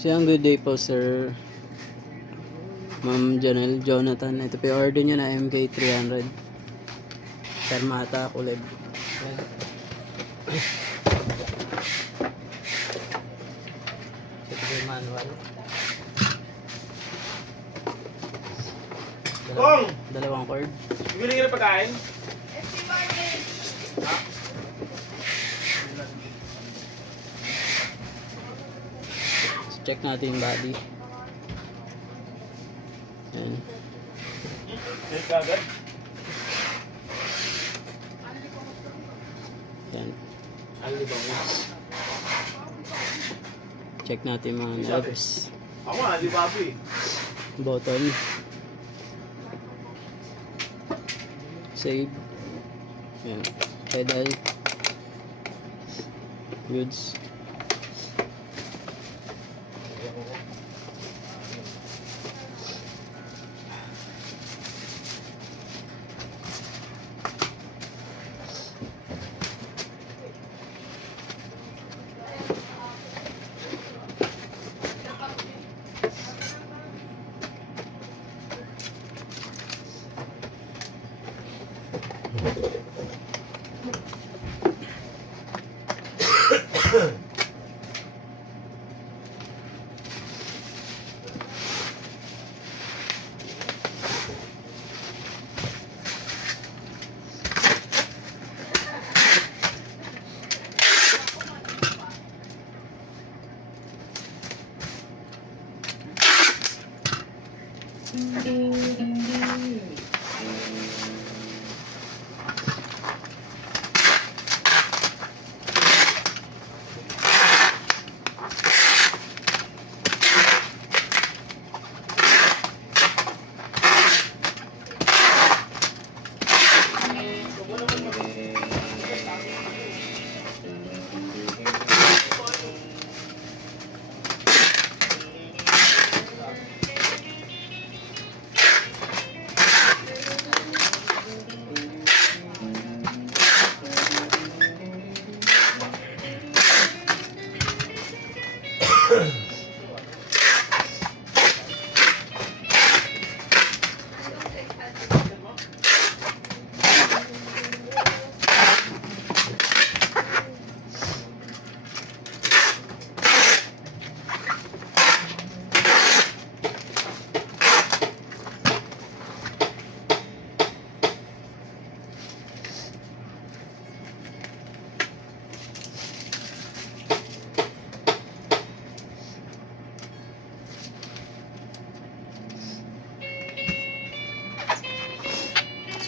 Siyang good day po, sir. Ma'am Janelle Jonathan. Ito po yung order nyo na MK300. Termata kulay. Ito po yung manual. Dalawang cord. Bibili ka na pagkain? So, check natin yung body. Yan. Yes, kagad. Yan. Ano ba mo? Check natin mga knobs. Ako nga, di ba eh. Button. Save. Yan. Pedal. Goods.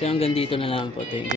So hanggang dito na lang po. Thank you.